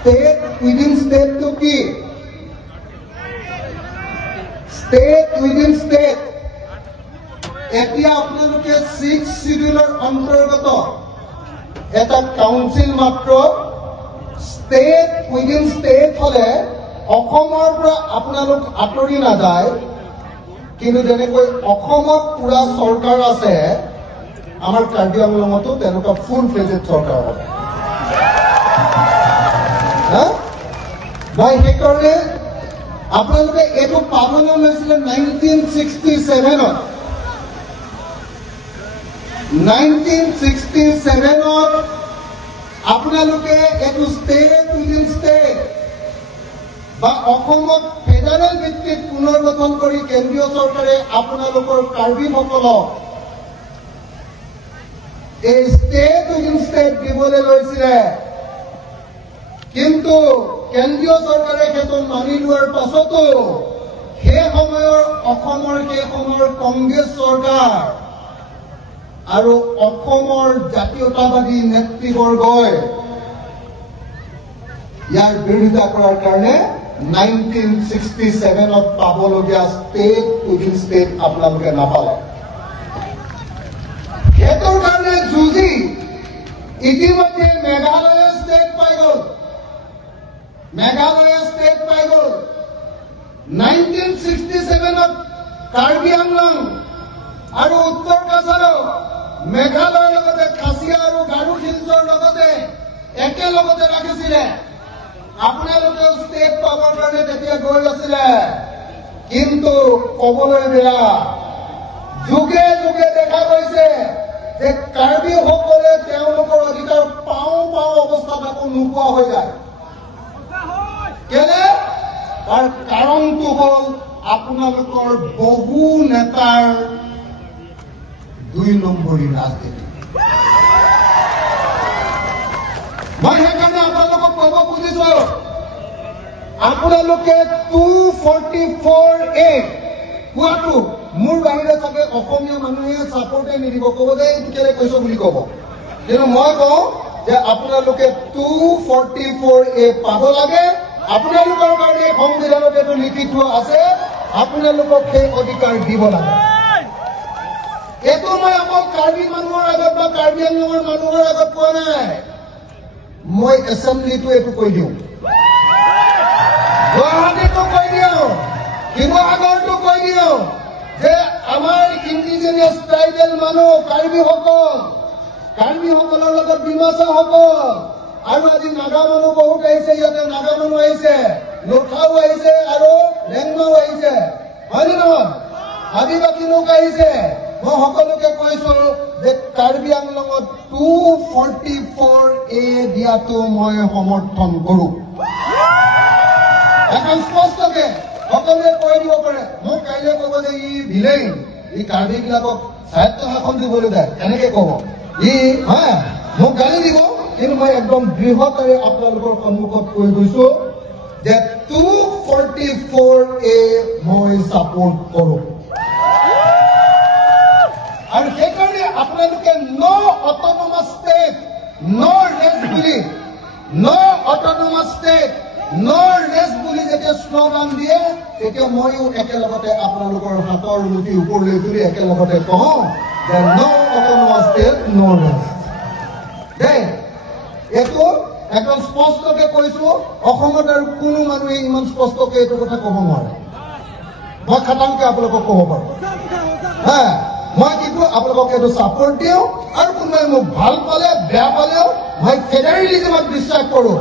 State within state to কি? State within state. এতিয়া আপোনালোকে 6 শিডিউলৰ অন্তৰ্গত এটা কাউন্সিল মাত্ৰ state within state হলে অসমৰ পৰা আপোনালোক আঁতৰি নাযায়, কিন্তু যেনেকৈ অসমত পুৰা চৰকাৰ আছে, আমাৰ কাৰ্বি আংলঙতো তেনেকুৱা ফুল ফ্লেজেড চৰকাৰ হ'ব। মই সেইকাৰণে আপোনালোকে এইটো পাবলৈ লৈছিলে 1967-ত। 1967-ত আপোনালোকে এইটো ষ্টেট উইদিন ষ্টেট বা অসমত ফেডাৰেল ভিত্তিত পুনৰ্গঠন কৰি কেন্দ্ৰীয় চৰকাৰে আপোনালোকৰ কাৰ্বিসকলক এই ষ্টেট উইদিন ষ্টেট দিবলৈ লৈছিলে, কিন্তু কেন্দ্ৰীয় চৰকাৰে সেইটো মানি লোৱাৰ পাছতো সেই সময়ৰ কংগ্ৰেছ চৰকাৰ আৰু অসমৰ জাতীয়তাবাদী নেতৃবৰ্গই ইয়াৰ বিৰোধিতা কৰাৰ কাৰণে 1967-ত পাবলগীয়া ষ্টেট উইদিন ষ্টেট আপোনালোকে নাপালে। সেইটোৰ কাৰণে যুঁজি ইতিমধ্যে মেঘালয় ষ্টেট পাই গ'ল। 1967-ত কাৰ্বি আংলং আৰু উত্তৰ কাছাৰক মেঘালয়ৰ লগতে খাচিয়া আৰু গাৰো হিলছৰ লগতে একেলগতে ৰাখিছিলে। আপোনালোকে ষ্টেট পাবৰ কাৰণে তেতিয়া গৈ আছিলে, কিন্তু কবলৈ বেয়া, যুগে যুগে দেখা গৈছে যে কাৰ্বিসকলে তেওঁলোকৰ অধিকাৰ পাওঁ অৱস্থাত আকৌ নোপোৱা হৈ যায়। কেলে? তাৰ কাৰণটো হ'ল আপোনালোকৰ বহু নেতাৰ 2 নম্বৰী ৰাজনীতি। মই সেইকাৰণে আপোনালোকক ক'ব খুজিছো, আপোনালোকে 244A কোৱাটো মোৰ বাহিৰে চাগে অসমীয়া মানুহে ছাপৰ্টে নিদিব, ক'ব যে কেলে কৈছ বুলি ক'ব। কিন্তু মই কওঁ যে আপোনালোকে 244A পাব লাগে। আপোনালোকৰ কাৰণে সংবিধানত এইটো লিখি থোৱা আছে, আপোনালোকক সেই অধিকাৰ দিব লাগে। এইটো মই অকল কাৰ্বি মানুহৰ আগত বা কাৰ্বি আংলঙৰ মানুহৰ আগত কোৱা নাই, মই এছেম্বলিটো এইটো কৈ দিওঁ, গুৱাহাটীতো কৈ দিওঁ, শিৱসাগৰতো কৈ দিওঁ যে আমাৰ ইণ্ডিজিনিয়াছ ট্ৰাইবেল মানুহ কাৰ্বিসকলৰ লগত ডিমাছাসকল আৰু আজি নাগা মানুহ বহুত আহিছে, ইয়াতে নাগা মানুহ আহিছে, লোথাও আহিছে আৰু লেংমাও আহিছে, হয়নে নহয়? আদিবাসী লোক আহিছে। মই সকলোকে কৈছো যে কাৰ্বি আংলঙত 244A দিয়াটো মই সমৰ্থন কৰো। এখন স্পষ্টকে সকলোৱে কৈ দিব পাৰে। মোক কাইলৈ ক'ব যে ই ভিলেই, ই কাৰ্বিবিলাকক স্বায়ত্ব শাসন দিবলৈ যায়, কেনেকে ক'ব ই? মোক গালি দিব, কিন্তু মই একদম দৃঢ়তাৰে আপোনালোকৰ সন্মুখত কৈ গৈছো যে 244A মই ছাপোৰ্ট কৰো। আৰু সেইকাৰণে আপোনালোকে নো অট'নমাছ ষ্টেট নো ৰেষ্ট বুলি, নো অট'নমাছ ষ্টেট নো ৰেষ্ট বুলি যেতিয়া শ্লোগান দিয়ে, তেতিয়া ময়ো একেলগতে আপোনালোকৰ হাতৰ মুঠি ওপৰলৈ তুলি একেলগতে কওঁ যে নো অট'নমাছ ষ্টেট নো ৰেষ্ট। দেই, এইটো একদম স্পষ্টকে কৈছো। অসমত আৰু কোনো মানুহে ইমান স্পষ্টকে এইটো কথা ক'ব নোৱাৰে। মই খাটাংকে আপোনালোকক ক'ব পাৰো। মই কিন্তু আপোনালোকক এইটো ছাপোৰ্ট দিওঁ, আৰু কোনোবাই মোক ভাল পালে বেয়া পালেও মই ফেডাৰেলিজমত বিশ্বাস কৰো।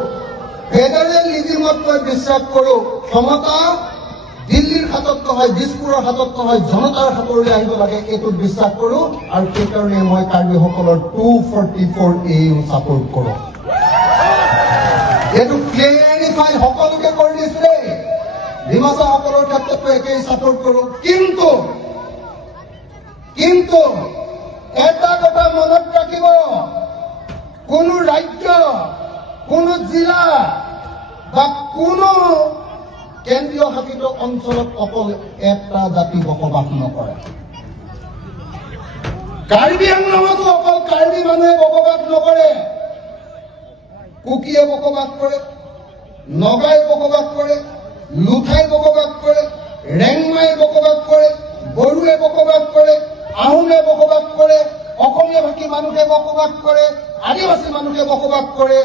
ফেডাৰেলিজমত মই বিশ্বাস কৰো। ক্ষমতা দিল্লীৰ হাতত নহয়, দিছপুৰৰ হাতত নহয়, জনতাৰ হাতলৈ আহিব লাগে, এইটোত বিশ্বাস কৰো। আৰু সেইকাৰণে মই কাৰ্বিসকলৰ 244A ছাপোৰ্ট কৰো। এইটো ক্লিয়াৰিফাই সকলোকে কৰি দিছো দেই। ডিমাছাসকলৰ ক্ষেত্ৰতো একেই ছাপোৰ্ট কৰো। কিন্তু এটা কথা মনত ৰাখিব, কোনো ৰাজ্য, কোনো জিলা বা কোনো কেন্দ্ৰীয় শাসিত অঞ্চলত অকল এটা জাতি বসবাস নকৰে। কাৰ্বি আংলঙতো অকল কাৰ্বি মানুহে বসবাস নকৰে, কুকিয়ে বসবাস কৰে, নগাই বসবাস কৰে, লুথাই বসবাস কৰে, ৰেংমাই বসবাস কৰে, বড়োৱে বসবাস কৰে, আহোমে বসবাস কৰে, অসমীয়া ভাষী মানুহে বসবাস কৰে, আদিবাসী মানুহে বসবাস কৰে।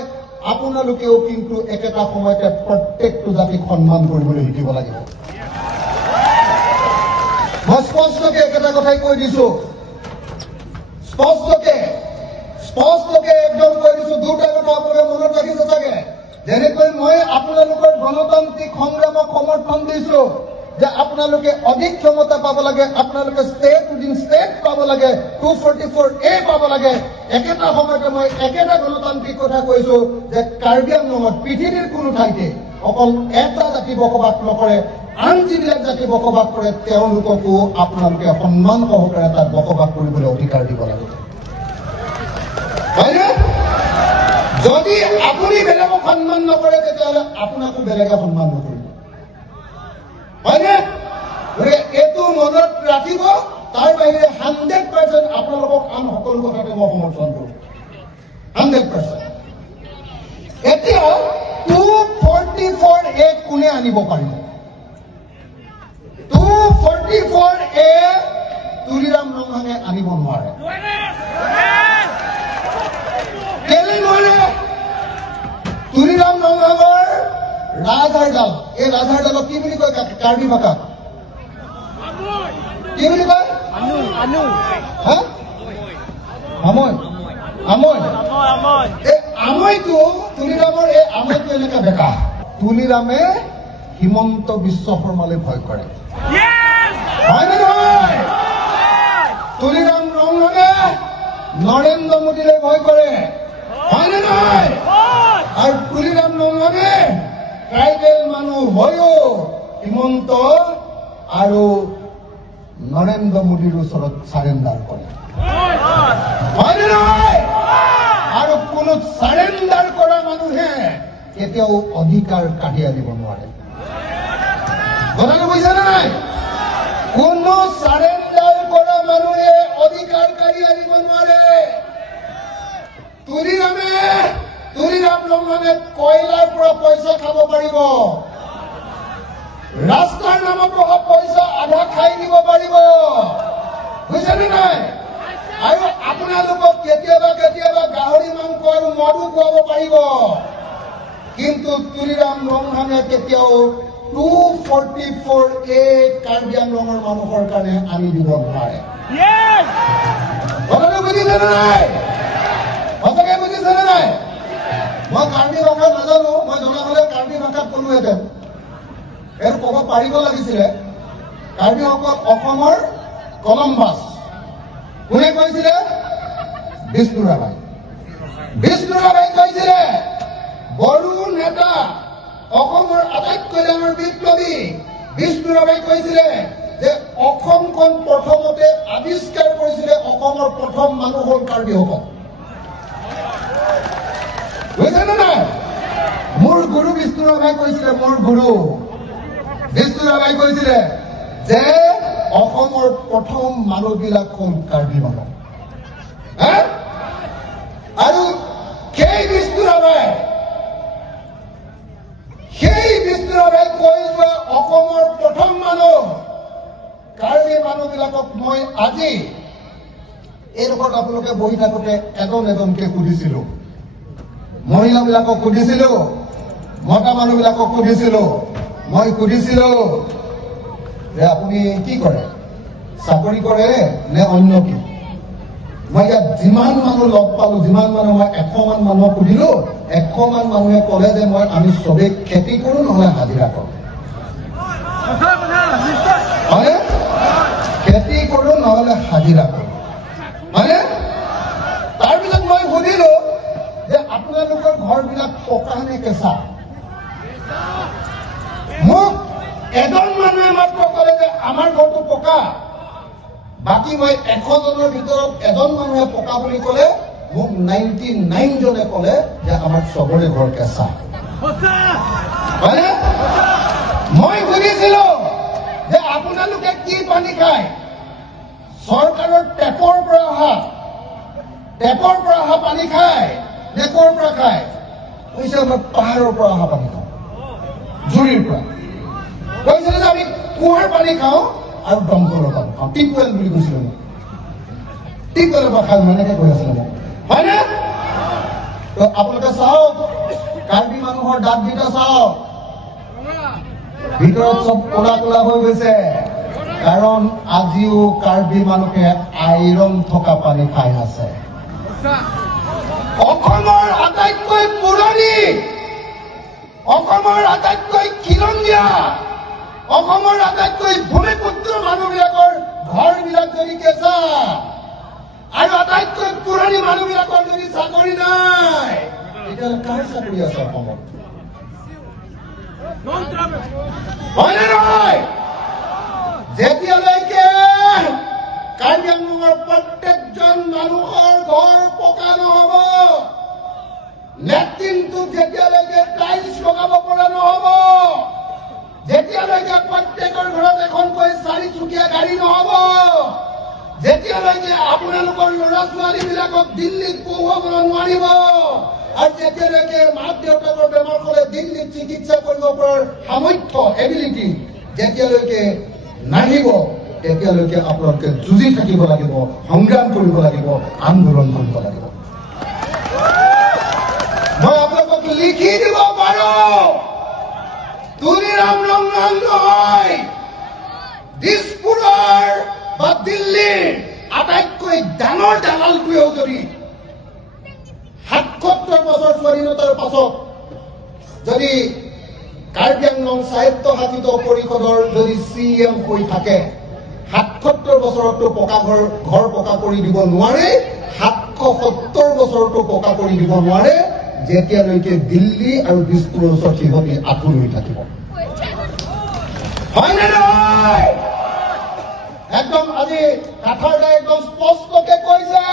আপোনালোকেও কিন্তু একেটা সময়তে প্ৰত্যেকটো জাতিক সন্মান কৰিবলৈ শিকিব লাগিব। মই স্পষ্টকে একেটা কথাই কৈ দিছো, স্পষ্টকে একদম কৈ দিছো। দুটা কথা আপোনালোকে মনত ৰাখিছে চাগে। যেনেকৈ মই আপোনালোকৰ গণতান্ত্ৰিক সংগ্ৰামক সমৰ্থন দিছো যে আপোনালোকে অধিক ক্ষমতা পাব লাগে, আপোনালোকে ষ্টেট উইদিন ষ্টেট পাব লাগে, 244A পাব লাগে। একেটা সময়তে মই একেটা গণতান্ত্ৰিক কথা কৈছো যে কাৰ্বি আংলঙত পৃথিৱীৰ কোনো ঠাইতে অকল এটা জাতি বসবাস নকৰে, আন যিবিলাক জাতি বসবাস কৰে তেওঁলোককো আপোনালোকে সন্মান সহকাৰে তাত বসবাস কৰিবলৈ অধিকাৰ দিব লাগে, হয়নে? যদি আপুনি বেলেগক সন্মান নকৰে তেতিয়াহ'লে আপোনাকো বেলেগে সন্মান নকৰিব, হয়নে? গতিকে এইটো মনত ৰাখিব। তাৰ বাহিৰে 100% আপোনালোকক আন সকলো কথাতে মই সমৰ্থন কৰোঁ, 100%। এতিয়া 244A কোনে আনিব পাৰিব? 244A তুলিৰাম ৰংহাঙে আনিব নোৱাৰে। কেলে নোৱাৰে? তুলিৰাম ৰংহাঙৰ ৰাজহাড়ডাল, এই ৰাজহাড়ডালক কি বুলি কয় কাৰ্বি ভাষাত? কি বুলি কয়? হা? এই আমৈটো, তুলিৰামৰ এই আমৈটো এনেকা বেকা। তুলিৰামে হিমন্ত বিশ্ব শৰ্মালৈ ভয় কৰে, হয়নে নহয়? তুলিৰাম ৰংহাঙে নৰেন্দ্ৰ মোদীলৈ ভয় কৰে, হয়নে নহয়? আৰু তুলিৰাম ৰংহাঙে ট্ৰাইবেল মানুহ হৈও হিমন্ত আৰু নৰেন্দ্ৰ মোদীৰ ওচৰত চাৰেণ্ডাৰ কৰে, হয়নে নহয়? আৰু কোনো চাৰেণ্ডাৰ কৰা মানুহে কেতিয়াও অধিকাৰ কাঢ়ি আনিব নোৱাৰে। কথাটো বুজিছেনে নাই? কোনো চাৰেণ্ডাৰ কৰা মানুহে অধিকাৰ কাঢ়ি আনিব নোৱাৰে। তুলিৰাম ৰংহাঙে কয়লাৰ পৰা পইচা খাব পাৰিব, ৰাস্তাৰ নামত অহা পইচা আধা খাই দিব পাৰিব, বুজিছেনে নাই? আৰু আপোনালোকক কেতিয়াবা গাহৰি মাংস আৰু মদো খুৱাব পাৰিব। কিন্তু তুলিৰাম ৰংহাঙে কেতিয়াও 244A কাৰ্বি আংলঙৰ মানুহৰ কাৰণে আনি দিব নোৱাৰে। কথাটো বুজিছেনে নাই? সঁচাকে বুজিছেনে নাই? মই কাৰ্বি ভাষা নাজানো, মই জনা হলে কাৰ্বি ভাষাত ক'লোহেঁতেন। এইটো ক'ব পাৰিব লাগিছিলে। কাৰ্বিসকল অসমৰ কলম্বাছ কোনে কৈছিলে? বিষ্ণু ৰাভাই কৈছিলে। বড়ো নেতা, অসমৰ আটাইতকৈ ডাঙৰ বিপ্লৱী বিষ্ণু ৰাভাই কৈছিলে যে অসমখন প্ৰথমতে আৱিষ্কাৰ কৰিছিলে অসমৰ প্ৰথম মানুহ হ'ল কাৰ্বিসকল, বুজিছেনে নাই? মোৰ গুৰু বিষ্ণু ৰাভাই কৈছিলে, মোৰ গুৰু বিষ্ণু ৰাভাই কৈছিলে যে অসমৰ প্ৰথম মানুহবিলাক হ'ল কাৰ্বি মানুহ। আৰু সেই বিষ্ণু ৰাভাই কৈ যোৱা অসমৰ প্ৰথম মানুহ কাৰ্বি মানুহবিলাকক মই আজি এইডোখৰত আপোনালোকে বহি থাকোঁতে এজনকে সুধিছিলো, মহিলাবিলাকক সুধিছিলো, মতা মানুহবিলাকক সুধিছিলো। মই সুধিছিলো যে আপুনি কি কৰে, চাকৰি কৰে নে অন্য কি? মই ইয়াত যিমান মানুহ লগ পালো, যিমান মানুহ, মই 100 মান মানুহক সুধিলো, 100 মান মানুহে ক'লে যে আমি চবেই খেতি কৰো নহলে হাজিৰা কৰো। হয়নে? খেতি কৰো নহলে হাজিৰা কৰো, হয়নে? তাৰপিছত মই সুধিলো যে আপোনালোকৰ ঘৰবিলাক পকা নে কেঁচা? মোক এজন মানুহে মাত্ৰ ক'লে যে আমাৰ ঘৰটো পকা। বাকী মই 100 জনৰ ভিতৰত এজন মানুহে পকা বুলি ক'লে, মোক 99 জনে ক'লে যে আমাৰ চবৰে ঘৰ কেঁচা, হয়নে? মই সুধিছিলো যে আপোনালোকে কি পানী খায়? চৰকাৰৰ টেপৰ পৰা অহা পানী খায় নে ক'ৰ পৰা খায়? কৈছে মই পাহাৰৰ পৰা অহা পানী খাওঁ। জুৰিৰ পৰা কৈছিলে যে আমি কুঁৱাৰ পানী খাওঁ আৰু দমকলৰ পানী খাওঁ টিউবৱেল বুলি কৈছিলে মই টিউবৱেলৰ পৰা খাওঁ এনেকে কৈ আছিলে মোক হয়নে তো আপোনালোকে চাওক কাৰ্বি মানুহৰ দাঁতকেইটা চাওক ভিতৰত চব কোলা কোলা হৈ গৈছে কাৰণ আজিও কাৰ্বি মানুহে আইৰণ থকা পানী খাই আছে অসমৰ আটাইতকৈ পুৰণি অসমৰ আটাইতকৈ খিলঞ্জীয়া অসমৰ আটাইতকৈ ভূমিপুত্ৰ মানুহবিলাকৰ ঘৰবিলাক যদি কেঁচা আৰু আটাইতকৈ পুৰণি মানুহবিলাকৰ যদি চাকৰি নাই তেতিয়াহ'লে কাৰ চাকৰি আছে অসমত হয়নে নহয় যেতিয়ালৈকে কাৰ্বি আংলঙৰ প্ৰত্যেকজন মানুহৰ ঘৰ পকা নহব লেট্ৰিনটোত যেতিয়ালৈকে টাইলছ লগাব পৰা নহব যেতিয়ালৈকে প্ৰত্যেকৰ ঘৰত এখনকৈ চাৰিচকীয়া গাড়ী নহব যেতিয়ালৈকে আপোনালোকৰ ল'ৰা ছোৱালীবিলাকক দিল্লীত পঢ়ুৱাব নোৱাৰিব আৰু যেতিয়ালৈকে মাক দেউতাকৰ বেমাৰ হ'লে দিল্লীত চিকিৎসা কৰিব পৰাৰ সামৰ্থ্য এবিলিটি যেতিয়ালৈকে নাহিব তেতিয়ালৈকে আপোনালোকে যুঁজি থাকিব লাগিব সংগ্ৰাম কৰিব লাগিব আন্দোলন কৰিব লাগিব মই আপোনালোকক লিখি দিব পাৰোঁ তুলিৰাম ৰঙাল নহয় দিছপুৰৰ বা দিল্লীৰ আটাইতকৈ ডাঙৰ দালালটোৱেও যদি ৭৭ বছৰ স্বাধীনতাৰ পাছত যদি কাৰ্বি আংলং সাহিত্য শাসিত পৰিষদৰ যদি CM হৈ থাকে ৭৭ বছৰতো পকা ঘৰ পকা কৰি দিব নোৱাৰে ৭৭০ বছৰতো পকা কৰি দিব নোৱাৰে যেতিয়ালৈকে দিল্লী আৰু দিছপুৰৰ ওচৰত সিহঁতি আঁঠুৰ হৈ থাকিব হয়নে নহয় একদম আজি কাঠাৰদাই একদম স্পষ্টকে কৈছে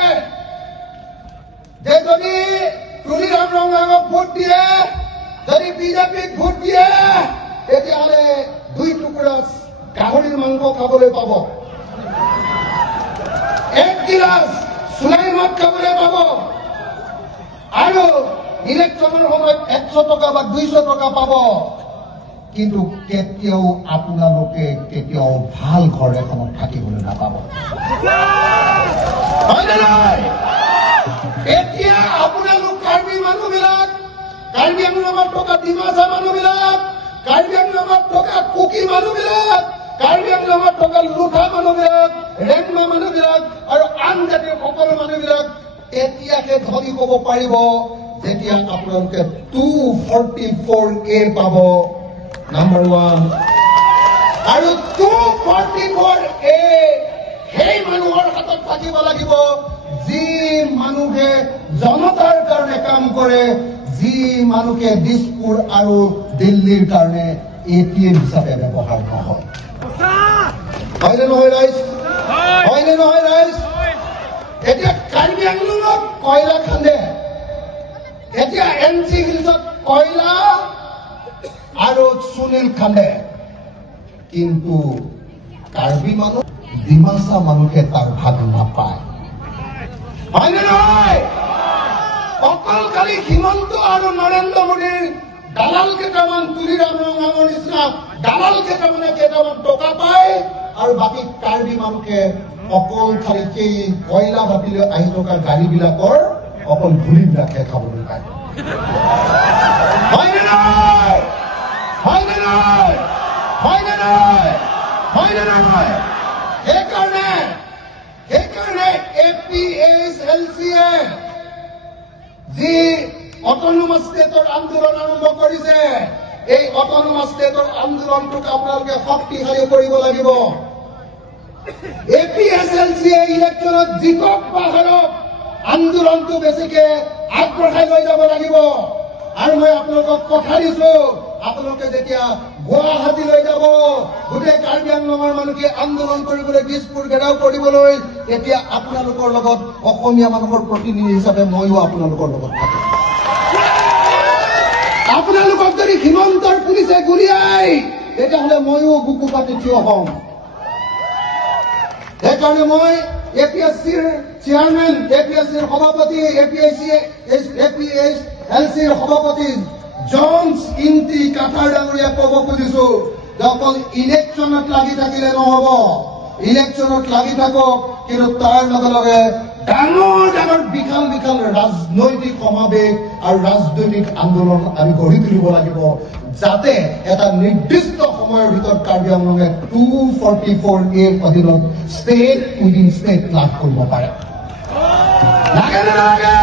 যে যদি তুলিৰাম ৰঙালক ভোট দিয়ে যদি বিজেপিক ভোট দিয়ে তেতিয়াহ'লে 2 টুকুৰা গাহৰিৰ মাংস খাবলৈ পাব 1 গিলাচ চুলাই মদ খাবলৈ পাব আৰু ইলেকশ্যনৰ সময়ত 100 টকা বা 200 টকা পাব কিন্তু কেতিয়াও আপোনালোকে কেতিয়াও ভাল ঘৰ এখনত থাকিবলৈ নাপাব হয়নে নহয় এতিয়া আপোনালোক কাৰ্বি মানুহবিলাক কাৰ্বি আংলঙত থকা ডিমাচা মানুহবিলাক কাৰ্বি আংলঙত থকা কুকি মানুহবিলাক কাৰ্বি আংলঙত থকা লুথা মানুহবিলাক ৰেংমা মানুহবিলাক আৰু আন জাতিৰ সকলো মানুহবিলাক এতিয়াহে ধনী হ'ব পাৰিব যেতিয়া আপোনালোকে 244A পাব নাম্বাৰ 1 আৰু 244A সেই মানুহৰ হাতত থাকিব লাগিব যি মানুহে জনতাৰ কাৰণে কাম কৰে যি মানুহে দিছপুৰ আৰু দিল্লীৰ কাৰণে ATM হিচাপে ব্যৱহাৰ নহয় হয়নে নহয় ৰাইজ হয়নে নহয় ৰাইজ এতিয়া কাৰ্বি আংলঙত কয়লা খান্দে এতিয়া NC হিলছত কয়লা আৰু সুনীল খান্দে কিন্তু কাৰ্বি মানুহ ডিমাচা মানুহে তাৰ ভাগ নাপায় হয়নে নহয় অকল খালি হিমন্ত আৰু নৰেন্দ্ৰ মোদীৰ দালাল কেইটামান তুলিৰাম ৰঙালৰ নিচিনা দালাল কেইটামান টকা পায় আৰু বাকী কাৰ্বি মানুহে অকল খালি সেই কয়লা ভাবিলৈ আহি থকা গাড়ীবিলাকৰ অকল ধূলিবিলাকহে খাবলৈ পায় হয়নে নহয় হয়নে নহয় হয়নে নহয় হয়নে নহয় সেইকাৰণে APSLCয়ে যি অট'নমাছ ষ্টেটৰ আন্দোলন আৰম্ভ কৰিছে এই অট'নমাছ ষ্টেটৰ আন্দোলনটোক আপোনালোকে শক্তিশালী কৰিব লাগিব APSLCয়ে ইলেকশ্যনত জিকক বা হাৰক আন্দোলনটো বেছিকে আগবঢ়াই লৈ যাব লাগিব আৰু মই আপোনালোকক কথা দিছো আপোনালোকে যেতিয়া গুৱাহাটীলৈ যাব গোটেই কাৰ্বি আংলঙৰ মানুহে আন্দোলন কৰিবলৈ দিছপুৰ ঘেৰাও কৰিবলৈ তেতিয়া আপোনালোকৰ লগত অসমীয়া মানুহৰ প্ৰতিনিধি হিচাপে ময়ো আপোনালোকৰ লগত থাকিম আপোনালোকক যদি হিমন্তৰ পুলিচে গুলিয়াই তেতিয়াহ'লে ময়ো বুকু পাতি থিয় হ'ম সেইকাৰণে মই APSCৰ চেয়াৰমেন APSCৰ সভাপতি APSCৰ সভাপতি জনছ ইন্টি কাঠাৰ ডাঙৰীয়া ক'ব খুজিছো যে অকল ইলেকশ্যনত লাগি থাকিলে নহ'ব, ইলেকশ্যনত লাগি থাকক, কিন্তু তাৰ লগে লগে ডাঙৰ ডাঙৰ বিশাল বিশাল ৰাজনৈতিক সমাৱেশ আৰু ৰাজনৈতিক আন্দোলন আমি গঢ়ি তুলিব লাগিব, যাতে এটা নিৰ্দিষ্ট সময়ৰ ভিতৰত কাৰ্বি আংলঙে 244A অধীনত ষ্টেট উইদিন ষ্টেট লাভ কৰিব পাৰে। লাগে নে নালাগে?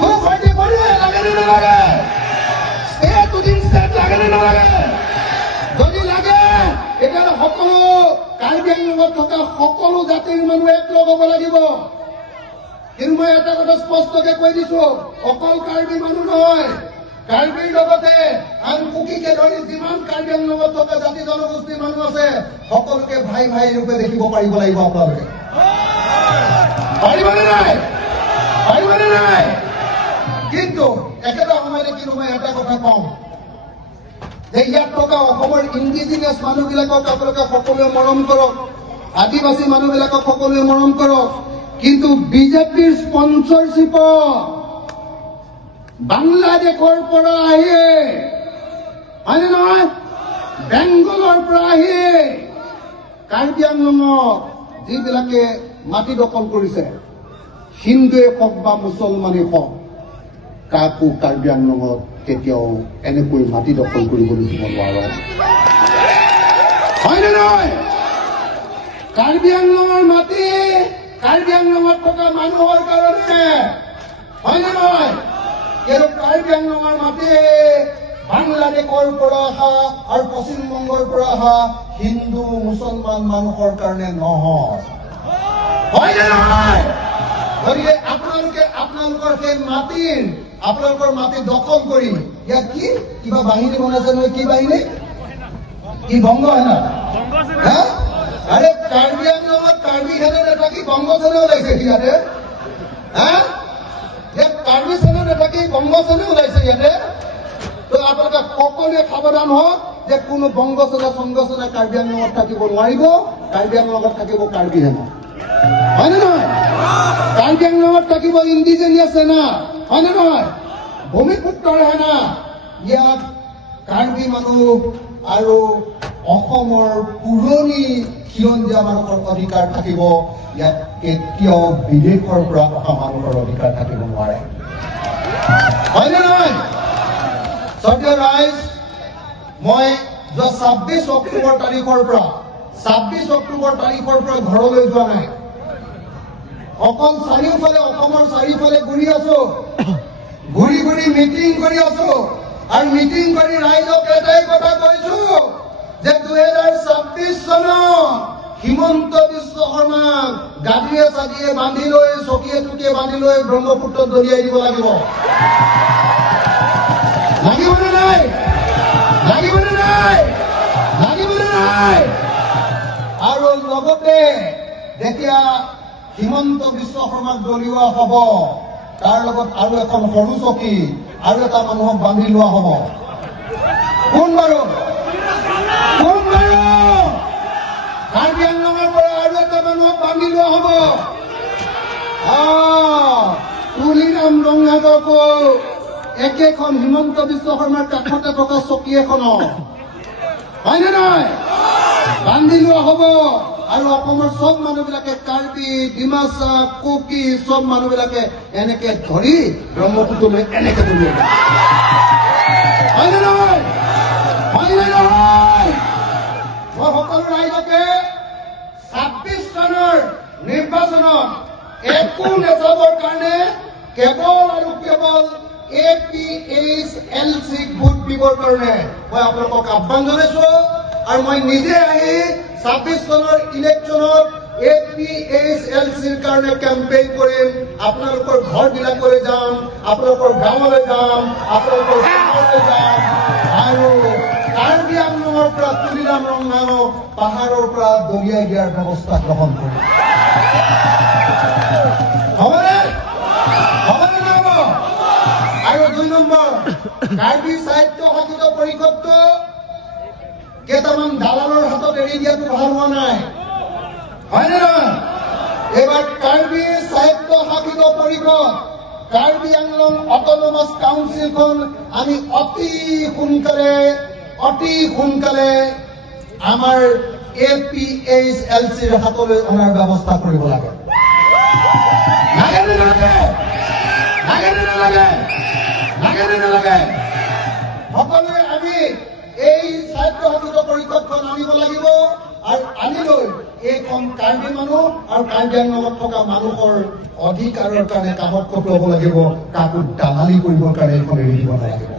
244A লাগে নে নালাগে? ষ্টেট উইদিন ষ্টেট লাগে নে নালাগে? যদি লাগে তেতিয়াহ'লে সকলো কাৰ্বি আংলঙত থকা সকলো জাতিৰ মানুহ একলগ হ'ব লাগিব। কিন্তু মই এটা কথা স্পষ্টকে কৈ দিছো, অকল কাৰ্বি মানুহ নহয়, কাৰ্বিৰ লগতে আন কুকিকে ধৰি যিমান কাৰ্বি আংলঙত থকা জাতি জনগোষ্ঠীৰ মানুহ আছে সকলোকে ভাই ভাই ৰূপে দেখিব পাৰিব লাগিব। আপোনালোকে পাৰিবনে নাই? পাৰিবনে নাই? কিন্তু একেটা সময়তে কিন্তু মই এটা কথা কওঁ যে ইয়াত থকা অসমৰ ইণ্ডিজিনিয়াছ মানুহবিলাকক আপোনালোকে সকলোৱে মৰম কৰক, আদিবাসী মানুহবিলাকক সকলোৱে মৰম কৰক, কিন্তু বিজেপিৰ স্পন্সৰশ্বিপত বাংলাদেশৰ পৰা আহি, হয়নে নহয়, বেংগলৰ পৰা আহি কাৰ্বি আংলঙক যিবিলাকে মাটি দখল কৰিছে, হিন্দুৱে হওক বা মুছলমানেই হওক, কাকো কাৰ্বি আংলঙত কেতিয়াও এনেকৈ মাটি দখল কৰিবলৈ দিব নোৱাৰে, হয়নে নহয়? কাৰ্বি আংলঙৰ মাটি কাৰ্বি আংলঙত থকা মানুহৰ কাৰণে, হয়নে নহয়? কিন্তু কাৰ্বি আংলঙৰ মাটি বাংলাদেশৰ পৰা অহা আৰু পশ্চিমবংগৰ পৰা অহা হিন্দু মুছলমান মানুহৰ কাৰণে নহয়, হয়নে নহয়? গতিকে আপোনালোকৰ সেই আপোনালোকৰ মাটি দখল কৰি ইয়াত কি কিবা বাহিনী বনাইছে নহয়? কি বাহিনী? কি বংগ সেনা? আৰে কাৰ্বি আংলঙত কাৰ্বি সেনা নাথাকি বংগ সেনা ওলাইছে ইয়াতে। কাৰ্বি সেনা নাথাকি বংগ সেনা ওলাইছে ইয়াতে। তো আপোনালোকে সকলোৱে সাৱধান হওক যে কোনো বংগ সেনা সংঘ সেনা কাৰ্বি আংলঙত থাকিব নোৱাৰিব, কাৰ্বি আংলঙত থাকিব কাৰ্বি সেনা, হয়নে নহয়? কাৰ্বি আংলঙত থাকিব ইণ্ডিজিনিয়াছ সেনা, হয়নে নহয়? ভূমিপুত্ৰৰ সেনা। ইয়াত কাৰ্বি মানুহ আৰু অসমৰ পুৰণি খিলঞ্জীয়া মানুহৰ অধিকাৰ থাকিব, ইয়াত কেতিয়াও বিদেশৰ পৰা অহা মানুহৰ অধিকাৰ থাকিব নোৱাৰে, হয়নে নহয়? শ্ৰদ্ধেয় ৰাইজ, মই যোৱা 26 অক্টোবৰ তাৰিখৰ পৰা ঘৰলৈ যোৱা নাই, অকল চাৰিওফালে অসমৰ চাৰিওফালে ঘূৰি আছো, ঘূৰি ঘূৰি মিটিং কৰি আছো, আৰু মিটিং কৰি ৰাইজক এটাই কথা কৈছো যে 2026 চনত হিমন্ত বিশ্ব শৰ্মাক গাদিয়ে চাদিয়ে বান্ধি লৈ, চকীয়ে টুকিয়ে বান্ধি লৈ ব্ৰহ্মপুত্ৰত দলিয়াই দিব লাগিব। লাগিবনে নাই? লাগিবনে নাই? লাগিবনে নাই? আৰু লগতে যেতিয়া হিমন্ত বিশ্ব শৰ্মাক দলিওৱা হ'ব, তাৰ লগত আৰু এখন সৰু চকী আৰু এটা মানুহক বান্ধি লোৱা হ'ব। কোন বাৰু? কাৰ্বি আংলঙৰ পৰা আৰু এটা মানুহক বান্ধি লোৱা হ'ব। তুলিৰাম ৰঙাগকো একেখন হিমন্ত বিশ্ব শৰ্মাৰ কাষতে থকা চকী এখনক, হয়নে নহয়, বান্ধি লোৱা হ'ব। আৰু অসমৰ চব মানুহবিলাকে কাৰ্বি, ডিমাচা, কুকি চব মানুহবিলাকে এনেকে ধৰি ব্ৰহ্মপুত্ৰলৈ এনেকে দলিয়াই দিব, হয়নে নহয়? হয়নে নহয়? মই সকলো ৰাইজকে 26 চনৰ নিৰ্বাচনত একো নেতাবৰ কাৰণে কেৱল আৰু কেৱল APHLCক ভোট দিবৰ কাৰণে মই আপোনালোকক আহ্বান জনাইছো। আৰু মই নিজে আহি 26 চনৰ ইলেকশ্যনত APHLCৰ কাৰণে কেম্পেইন কৰিম। আপোনালোকৰ ঘৰবিলাকলৈ যাম, আপোনালোকৰ গাঁৱলৈ যাম, আপোনালোকৰ চহৰলৈ যাম, আৰু কাৰ্বি আংলঙৰ পৰা তুলিৰাম ৰঙাগক পাহাৰৰ পৰা দলিয়াই দিয়াৰ ব্যৱস্থা গ্ৰহণ কৰিম। হ'বনে? হ'বনে নহ'ব? আৰু 2 নম্বৰ, কাৰ্বি সাহিত্য শাসিত পৰিষদটো কেইটামান দালালৰ হাতত এৰি দিয়াটো ভাল হোৱা নাই, হয়নে নহয়? এইবাৰ কাৰ্বি সাহিত্য শাসিত পৰিষদ কাৰ্বি আংলং অট'নমাছ কাউন্সিলখন আমি অতি সোনকালে আমাৰ APHLCৰ হাতলৈ অনাৰ ব্যৱস্থা কৰিব লাগে। সকলোৱে আমি এই স্বায়ত্তশাসিত পৰিষদখন আনিব লাগিব আৰু আনি লৈ এইখন কাৰ্বি মানুহ আৰু কাৰ্বি আংলঙত থকা মানুহৰ অধিকাৰৰ কাৰণে কামত খটুৱাব লাগিব, কাকো দালালি কৰিবৰ কাৰণে এইখন এৰি দিব নালাগিব।